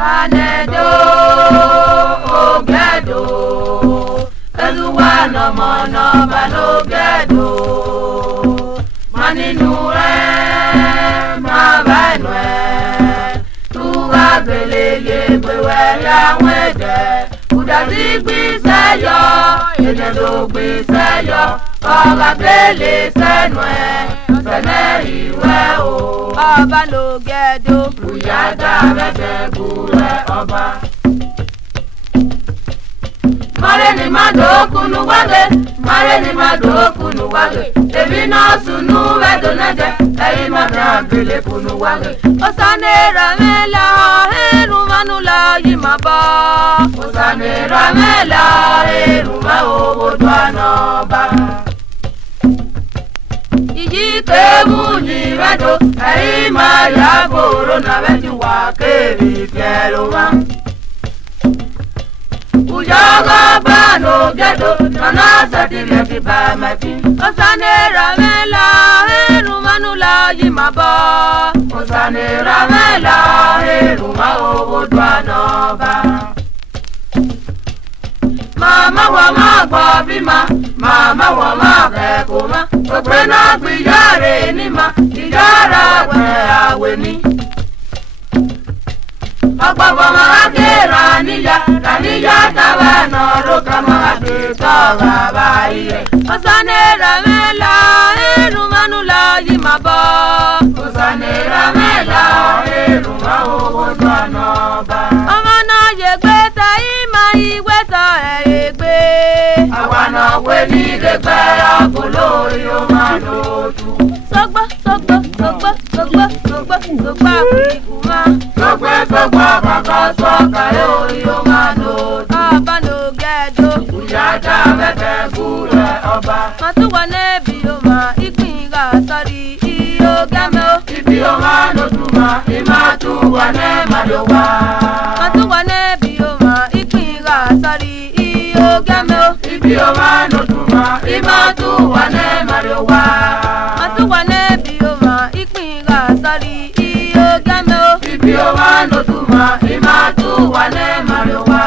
Banedo ogedo ezuwa no mono balogedo maninure mabanwe tuwa beleye bewe ya wede udasi gbiseyo enedo gbiseyo oga bele senwe sene iwe o ọba logedo uyada bẹsẹ gure ọba. Mare ni madokunu wage, mare ni madokunu wage. Ebi náà sunu wedo nẹjẹ, ẹyin ma mi abele kunu wage. Osane ramela, eru manula yi ma ba. Osane ramela, eru ma owo do anọba. Iji kebu ni wedo, ẹyin ma ya goro na weju wa kebi fiero ma. Ujaga bano gedo nana sadire ki ba mafi osane ramela eru manula yimaba osane ramela eru ma owo dwana ba mama wa ma gbo bima mama wa ma be ko ma ope na gbiyare ni ma ijara gbe awe ni Ọgbọgbọ máa kéèrà níyà, ràníyà táwa nọ̀rọ̀ ká máa gbé sọ̀rọ̀ àbáyé. Ọ̀sánì ràmẹ́là, èrò mánúlá yìí máa bọ̀. Ọ̀sánì ràmẹ́là, èrò máa owó lọ́nà bá. Ọmọ náà yẹ gbé ta ìmọ̀ ìwé tọ̀ ẹ̀ gbé. Àwa náà wé ní ìrẹ́gbẹ́ ọ̀gbọ̀lọ́ yóò máa lò tù. Sọgbọ́ sọgbọ́ sọgbọ́ sọgbọ́ sọgbọ́ sọgbọ́ àkùrìkù máa. Sọgbẹ́ sọgbọ́ bàbá sọ́kà yóò máa lò tù. Ọba ló gẹ́dọ̀. Ìyáda bẹ́bẹ̀ gúrẹ̀ ọba. Màtúwọ̀ nẹ́bí ó máa ìpín ìhà sọ́rí iyó gẹ́mẹ́ ó. Ibi ó máa lò tù máa ìmàtúwọ̀ nẹ́ màdó wá. Màtúwọ̀ nẹ́bí ó máa ìpín ìhà sọ́rí iyó gẹ́mẹ́ ó. Ibi ó máa lò tù máa ìmàtúwọ̀ nẹ́ màdó wá. Màtúwọ̀ nẹ́bí ó máa ìpín ìhà sọ́rí iyó gẹ́mẹ́ ó. Ibi ó máa lò tù máa ìmàtúwọ̀ nẹ́ màdó wá.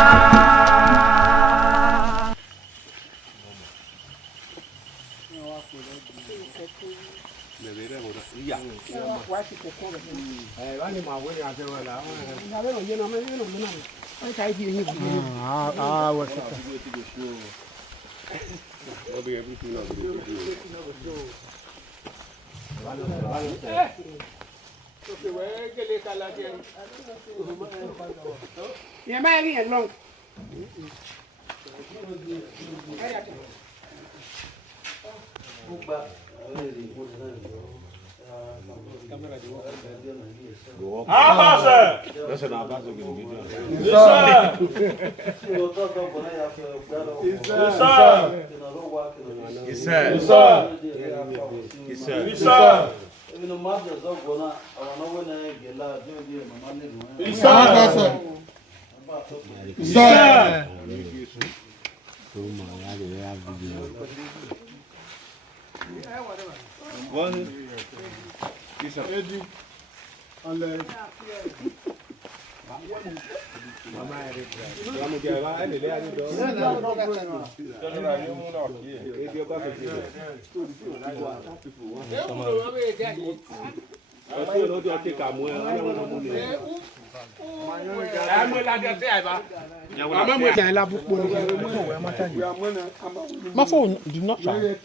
My phone did not charge.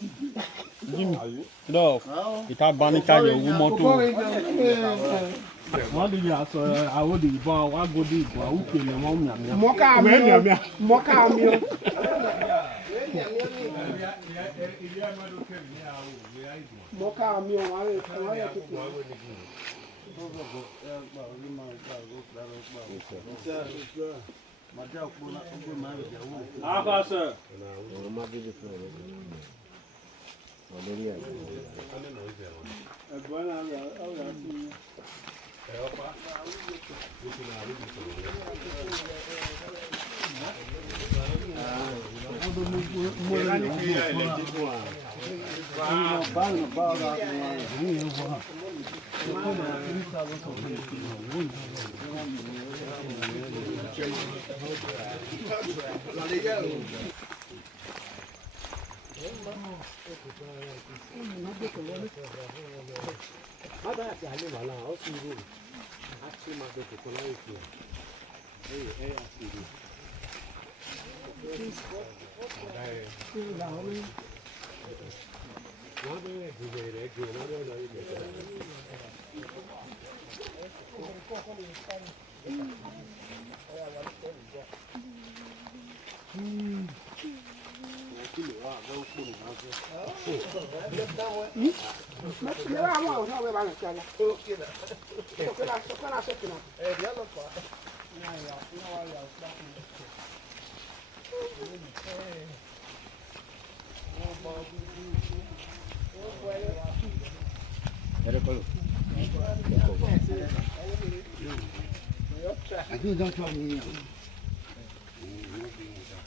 No, it had banita your woman too. What did you ask? I would be born. What good is what? Who killed your mom? Moka amio. Moka amio.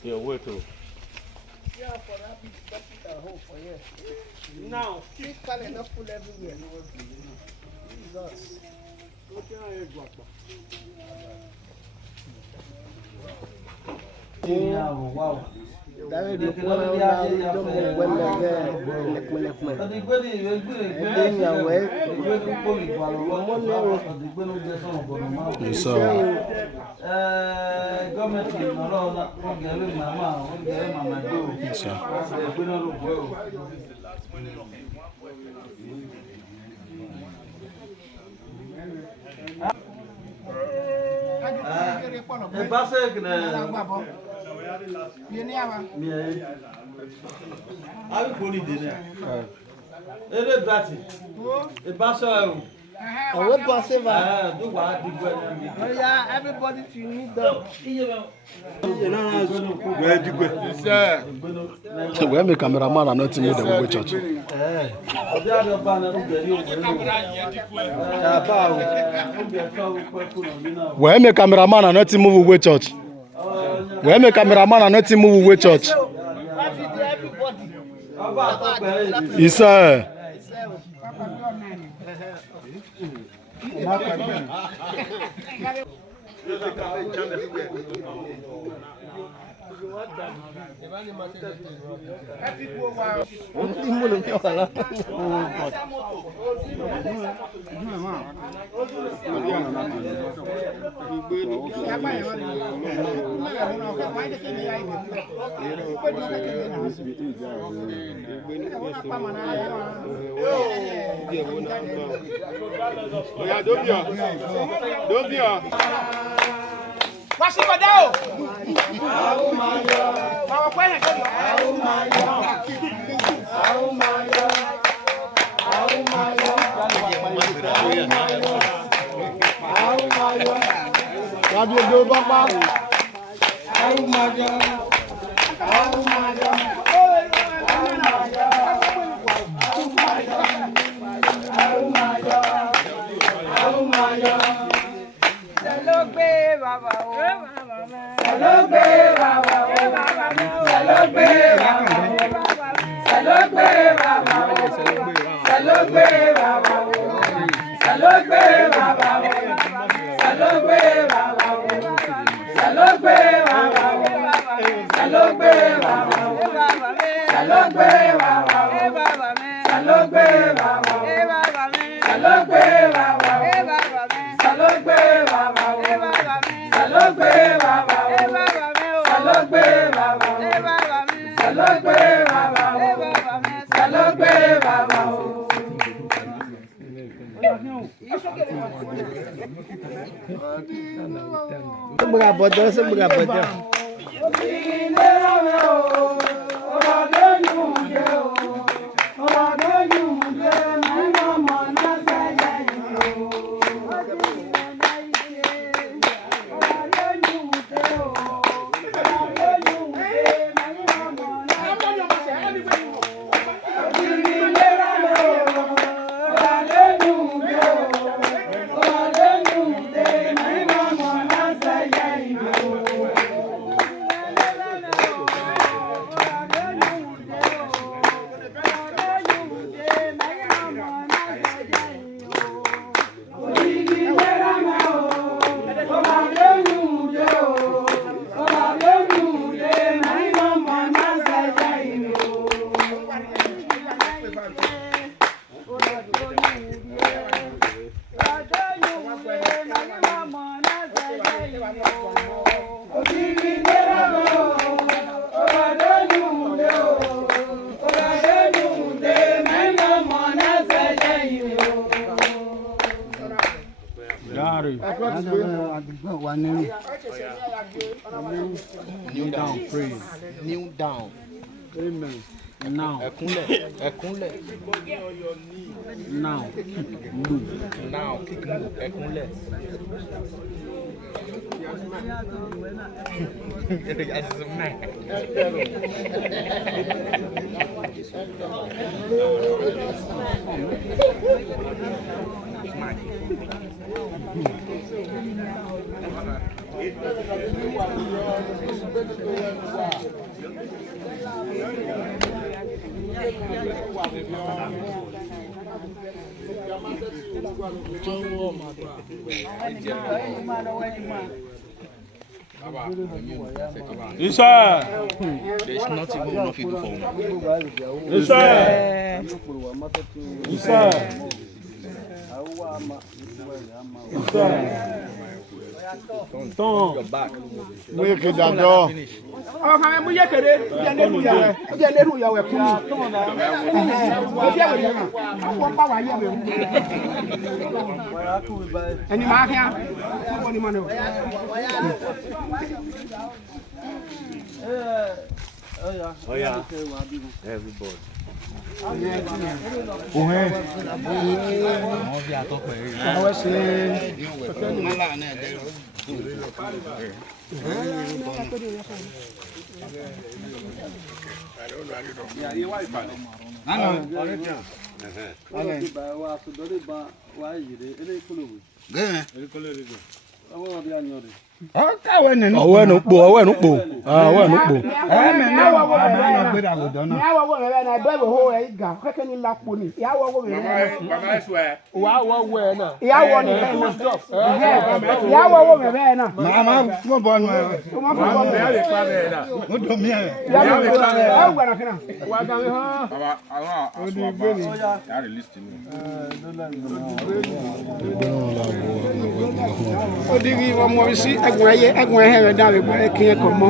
Yeah, where to? Yeah, for that big bucket at home for you. Now, this color not full everywhere. Jesus. Wow. Everybody to meet them. Where me cameraman and not in the Ozoguo church. Where me cameraman and not in Ozoguo church. Where me cameraman and not in Ozoguo church. Yes, sir. What's it for now? marry. Kneel down, pray. Kneel down. Amen. Now. Ẹkúnlẹ̀. Now. Move. Now. Ẹkúnlẹ̀. Yes, sir. There's nothing we will not do for you. Yes, sir. Yes, sir. Your back. Make it that door. Oh, how am I kere? Jẹ́nẹ́rù yà wẹ̀ kúrò. Ẹni máa kí á. Wọ́n ni máa nọ. Oh, yeah. Everybody. Ohen. Ọwọ́ ẹnu pò. Odighi ọmọ isi ẹ̀gùn ẹhẹ dáre kí ẹ kọ mọ.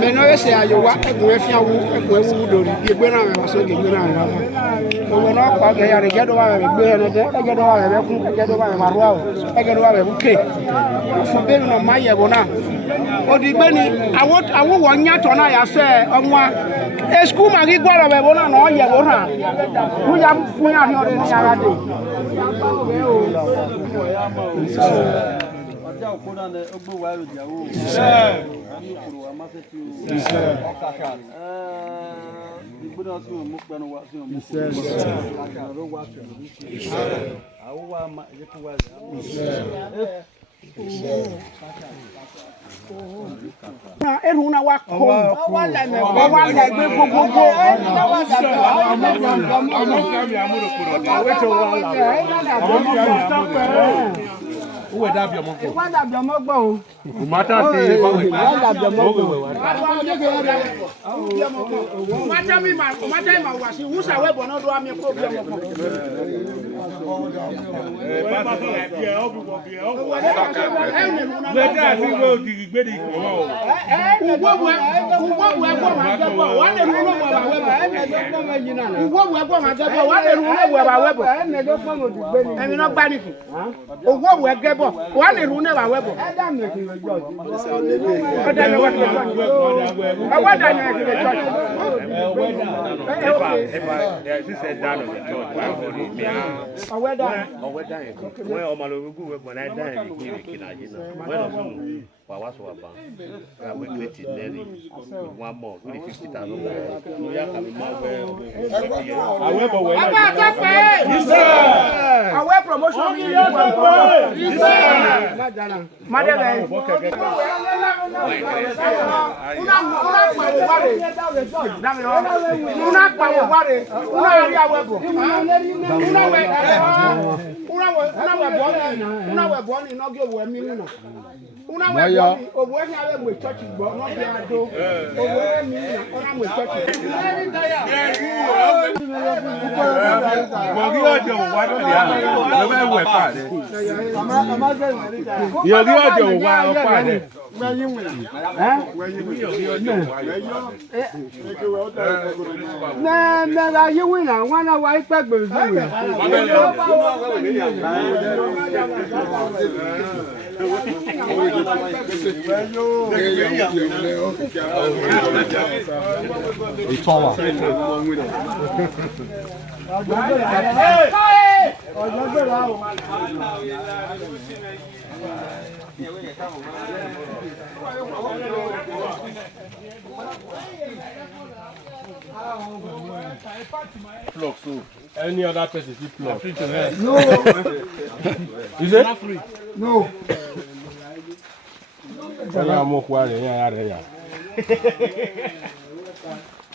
Mẹ́nu ẹsẹ̀ àyọ̀wá ẹ̀gùn ẹ̀fíàwó ẹ̀gùn ẹ̀wúwú lórí gbé náà rẹ̀ wàásù gbé náà rẹ̀ wàásù. Òwe náà pa gẹ̀yà rẹ̀ gẹ́dọ̀ wà rẹ̀ gbé ẹnu dẹ́ ẹgẹ́dọ̀ wà rẹ̀ kún ẹgẹ́dọ̀ wà rẹ̀ wàrúwà o ẹgẹ́dọ̀ wà rẹ̀ ké. Fún bẹ́ẹ̀ nà má yẹ̀ bọ̀ náà. Odigbe ni àwòwọ̀ nyàtọ̀ náà yà sẹ́ ọmọ esukú màgí gbọ́dọ̀ bẹ̀ bọ̀ náà nà ọ̀ yẹ̀ bọ̀ náà. Fúnyà fúnyà ní ọdún ní ara dé. Ẹnu na wa kọ wa la ẹgbẹ gbogbogbò Uwe dabi ọmọ gbọ́. wa dàbí ọmọ gbọ́ o. Mata ti báwo ìgbà. Dàbí ọmọ gbọ́. Mata mi ma wá sí wúsà wẹbọ náà do àmì kó bí ọmọ gbọ́. Gbẹdẹ àti ìwé ògiri gbẹdẹ ìkọ̀wọ́ o. Ugbo bu ẹgbọ́ ma jẹ́bọ̀ wà lè rú ló wẹ̀ wà wẹ̀bọ̀. Ugbo bu ẹgbọ́ ma jẹ́bọ̀ wà lè rú ló wẹ̀ wà wẹ̀bọ̀. Ẹ̀mí náà gbá nìkì. Ugbo bu ẹgẹ́bọ̀ wà lè rú ló wà wẹ̀bọ̀. Ọ̀dà ni wọ́n ti lè jọ́ọ̀jì. Ọwọ́ dà ni wọ́n ti lè jọ́ọ̀jì. Ọwọ́ dà. Wọ́n ọmọ lórúkú wẹ̀pọ̀ náà dá ẹ̀mí kí ìrèké náà yìí náà. Wọ́n lọ sùn wà wá sọ wà bá. Àwọn ẹgbẹ́ ti lẹ́rìí wọ́n mọ̀ lórí 50,000. Mo yá kàmí máa wẹ àwọn ẹ̀bọ̀ wẹ̀ náà. Ọba àtọ́pẹ́. Àwọn promotion mi yóò tọ́pẹ́. Madẹ́bẹ̀. Una pàwọ̀ wáre. Una rí àwẹ̀ bọ̀. Una wẹ̀ bọ́ ní iná gé òwò ẹ̀mí nínú. Una wẹ̀ bọ́ ní òwò ẹ̀mí alẹ́ mọ̀ ìtọ́jú gbọ́ náà bí adó. Òwò ẹ̀mí nínú ọ̀nà mọ̀ ìtọ́jú. Yọ̀rí ọ̀jọ̀ wà lórí àná. Lọ́wọ́ ẹ̀wẹ̀ pàdé. Yọ̀rí ọ̀jọ̀ wà ọ̀pá rẹ̀. Where you win? Where you win? No, you win. I want to wipe back. It's all Plug, so any other person is plug. No. Is it? Not free. No.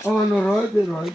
Oh, no, right.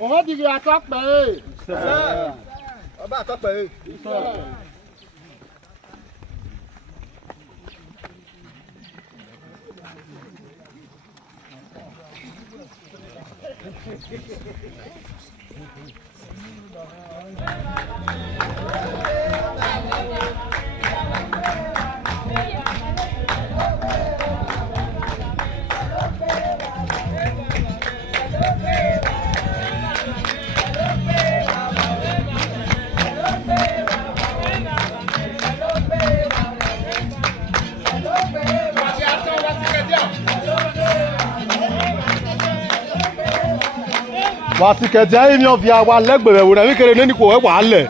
Odighi attack me. Sir. About attack me. Sir. Wasikete imi ovia wa legbere wo na mi kere neni ko wa le.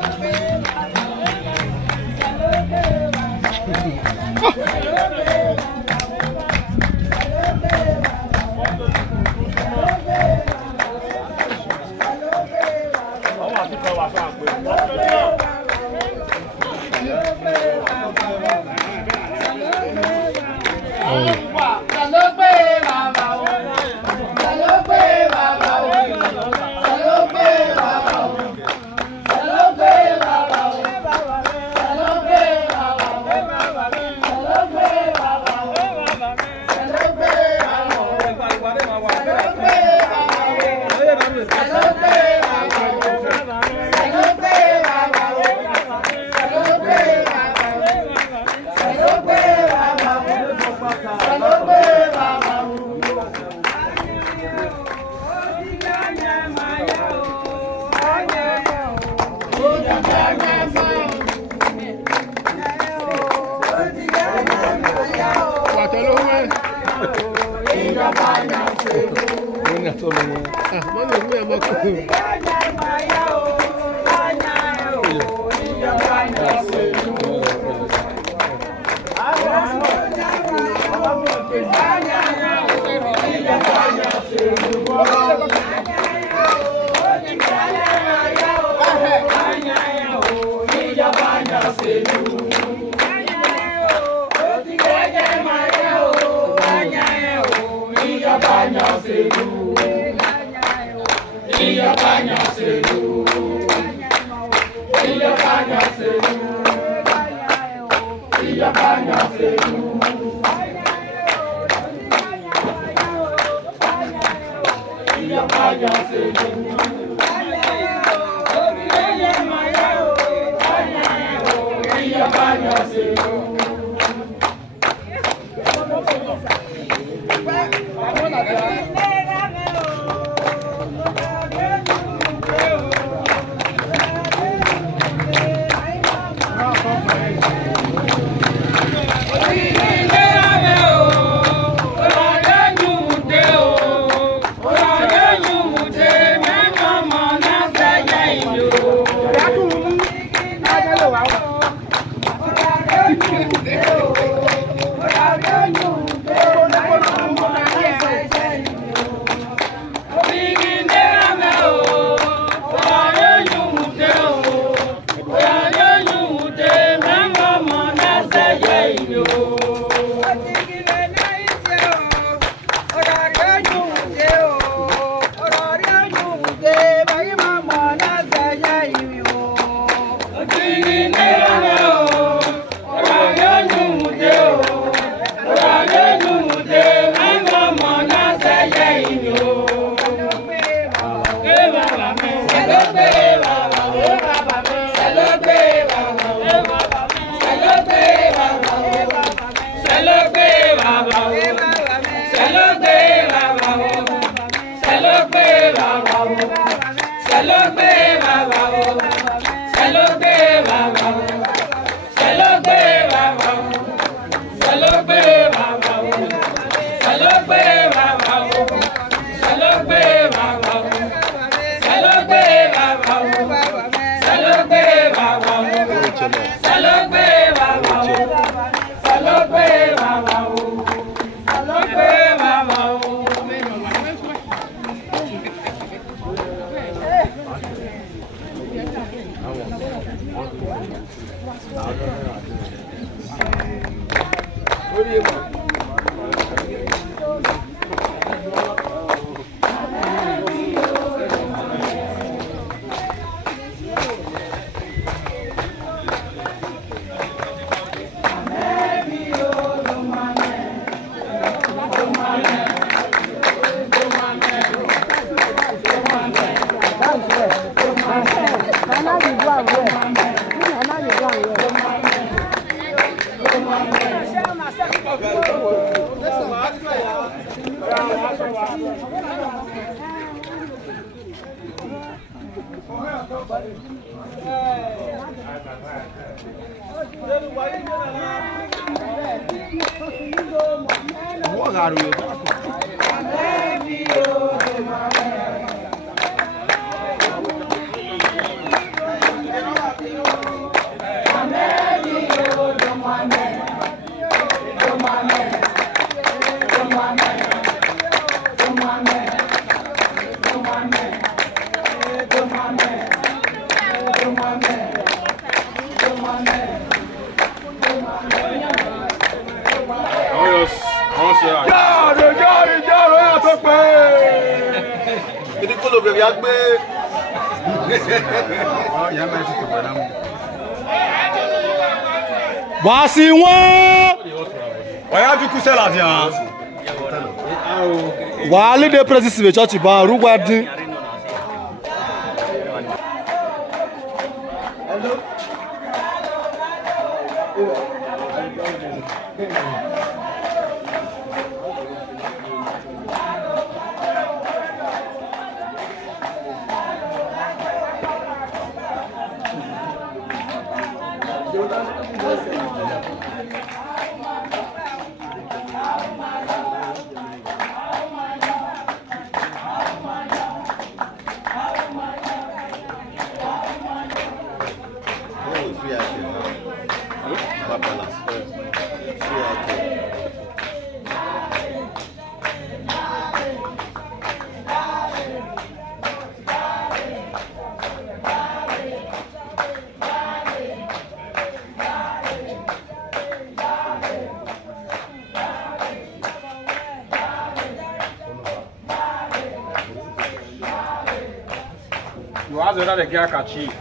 Voici moi. Wali de president we church ba rugwadi. You ask whether the girl can cheat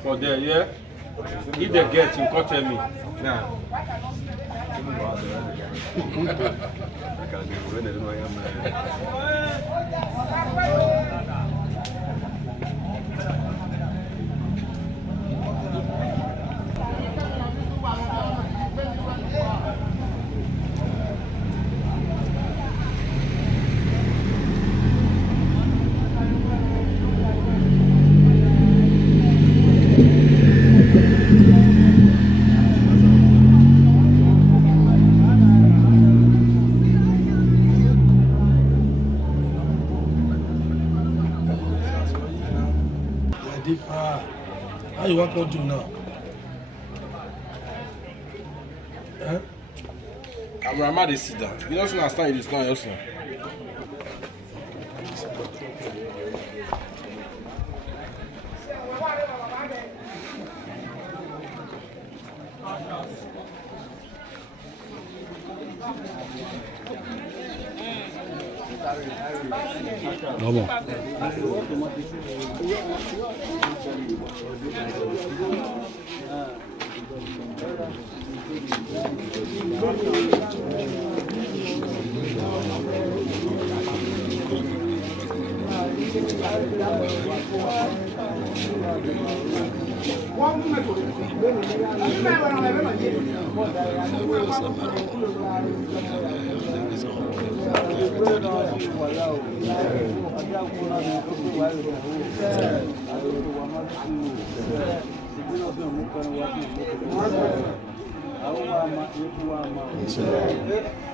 for there, yeah? If they get, you can tell me. Nah. How you want to do now? Huh? I'm Ramad is sit down. You don't understand it is not your son. No more. Thank you.